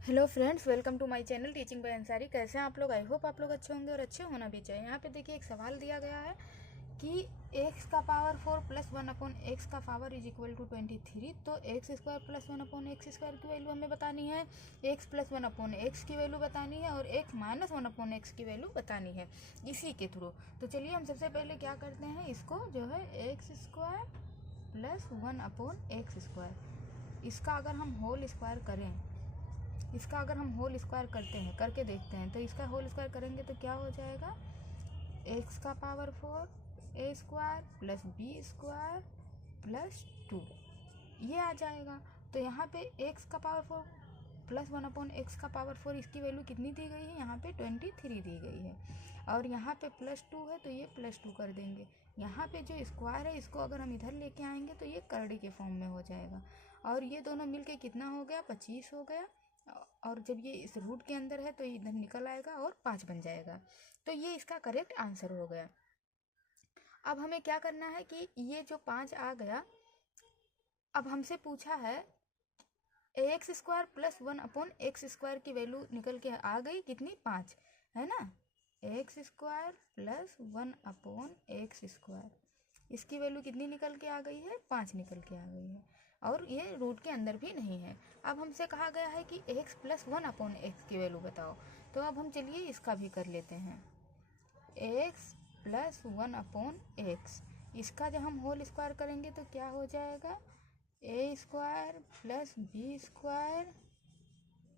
Hello friends, welcome to my channel teaching by Ansari. कैसे हैं आप लोग? आई होप आप लोग अच्छे होंगे और अच्छे होना भी चाहिए। यहाँ पे देखिए एक सवाल दिया गया है कि x का पावर 4 प्लस 1 अपॉन एक्स का पावर इज इक्वल टू 23। तो x square plus 1 upon x square की वैल्यू हमें बतानी है, x प्लस 1 अपॉन एक्स की वैल्यू बतानी है और x माइनस 1 अपॉन एक्स की वैल्यू बतानी है इसी के थ्रू। तो चलिए हम सबसे पहले क्या करते हैं, इसको जो है x square plus 1 upon x square इसका अगर हम होल स्क्वायर करें, इसका अगर हम होल स्क्वायर करते हैं, करके देखते हैं, तो इसका होल स्क्वायर करेंगे तो क्या हो जाएगा, एक्स का power 4 a square plus b square plus 2 ये आ जाएगा। तो यहाँ पे एक्स का पावर 4 प्लस 1 अपॉन एक्स का पावर 4 इसकी वैल्यू कितनी दी गई है, यहाँ पे 23 दी गई है और यहाँ पे प्लस 2 है तो ये प्लस 2 कर देंगे। यहाँ पे जो स्क्वायर है इसको अगर हम इधर लेके आएंगे तो ये करड़ी के फॉर्म में हो जाएगा और ये दोनों मिलके कितना हो गया, 25 हो गया। और जब ये इस रूट के अंदर है तो ये इधर निकल आएगा और 5 बन जाएगा। तो ये इसका करेक्ट आंसर हो गया। अब हमें क्या करना है कि ये जो 5 आ गया, अब हमसे पूछा है x square plus 1 upon x square की वैल्यू निकल के आ गई कितनी, 5 है ना। X square plus 1 upon x square इसकी वैल्यू कितनी निकल के आ गई है, 5 निकल के आ गई है और ये रूट के अंदर भी नहीं है। अब हमसे कहा गया है कि x प्लस 1 अपॉन एक्स की वैल्यू बताओ। तो अब हम चलिए इसका भी कर लेते हैं, x प्लस 1 अपॉन एक्स इसका जब हम होल स्क्वायर करेंगे तो क्या हो जाएगा, ए स्क्वायर प्लस बी स्क्वायर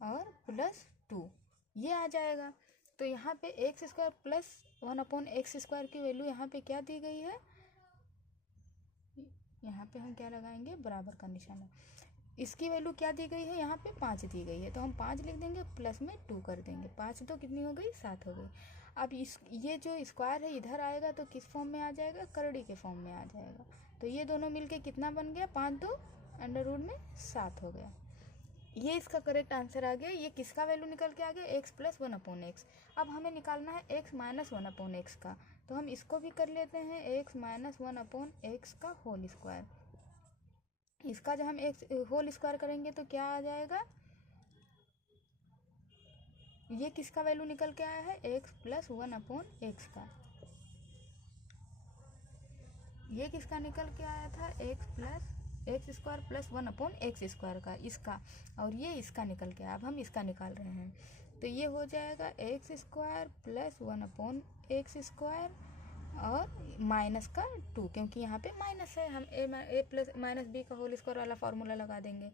और प्लस 2 ये आ जाएगा। तो यहाँ पे x square plus 1 upon x square की वैल्यू यहाँ पे क्या दी गई है, यहाँ पे हम क्या लगाएंगे, बराबर का निशाना। इसकी वैल्यू क्या दी गई है, यहाँ पे 5 दी गई है तो हम 5 लिख देंगे, प्लस में 2 कर देंगे, 5 तो कितनी हो गई, 7 हो गई। अब ये जो स्क्वायर है इधर आएगा तो किस फॉर्म में आ जाएगा, करड़ी के फॉर्म में आ जाएगा। तो ये दोनों मिलके कितना बन गया, 5 2 अंडर रूट में 7 हो गया। ये इसका करेक्ट आंसर आ गया। ये किसका वैल्यू निकल के आ गया, एक्स प्लस 1 अपॉन एक्स। अब हमें निकालना है एक्स माइनस 1 अपॉन एक्स का, तो हम इसको भी कर लेते हैं, एक्स माइनस 1 अपॉन एक्स का होल स्क्वायर। इसका जब हम एक्स होल स्क्वायर करेंगे तो क्या आ जाएगा, ये किसका वैल्यू निकल के आया है, एक्स प्लस 1 अपॉन एक्स का। ये किसका निकल के आया था, x square plus 1 upon x square का, इसका। और ये इसका निकल के आया, अब हम इसका निकाल रहे हैं तो ये हो जाएगा x square plus 1 upon x square और माइनस का 2, क्योंकि यहाँ पे माइनस है, हम ए प्लस माइनस बी का होल स्क्वायर वाला फार्मूला लगा देंगे।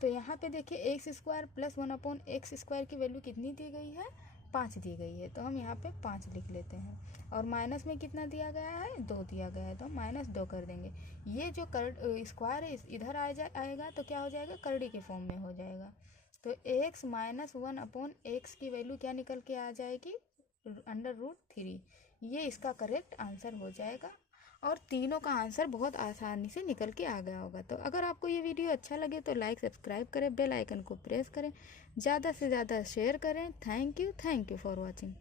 तो यहाँ पे देखिए x square plus 1 upon x square की वैल्यू कितनी दी गई है, 5 दी गई है, तो हम यहाँ पे 5 लिख लेते हैं और माइनस में कितना दिया गया है, 2 दिया गया है, तो हम माइनस 2 कर देंगे। ये जो स्क्वायर है इधर आएगा तो क्या हो जाएगा, करड़ी के फॉर्म में हो जाएगा। तो एक्स माइनस 1 अपॉन एक्स की वैल्यू क्या निकल के आ जाएगी, अंडर रूट 3। ये इसका करेक्ट आंसर हो जाएगा और तीनों का आंसर बहुत आसानी से निकल के आ गया होगा। तो अगर आपको ये वीडियो अच्छा लगे तो लाइक सब्सक्राइब करें, बेल आइकन को प्रेस करें, ज़्यादा से ज़्यादा शेयर करें। Thank you for watching.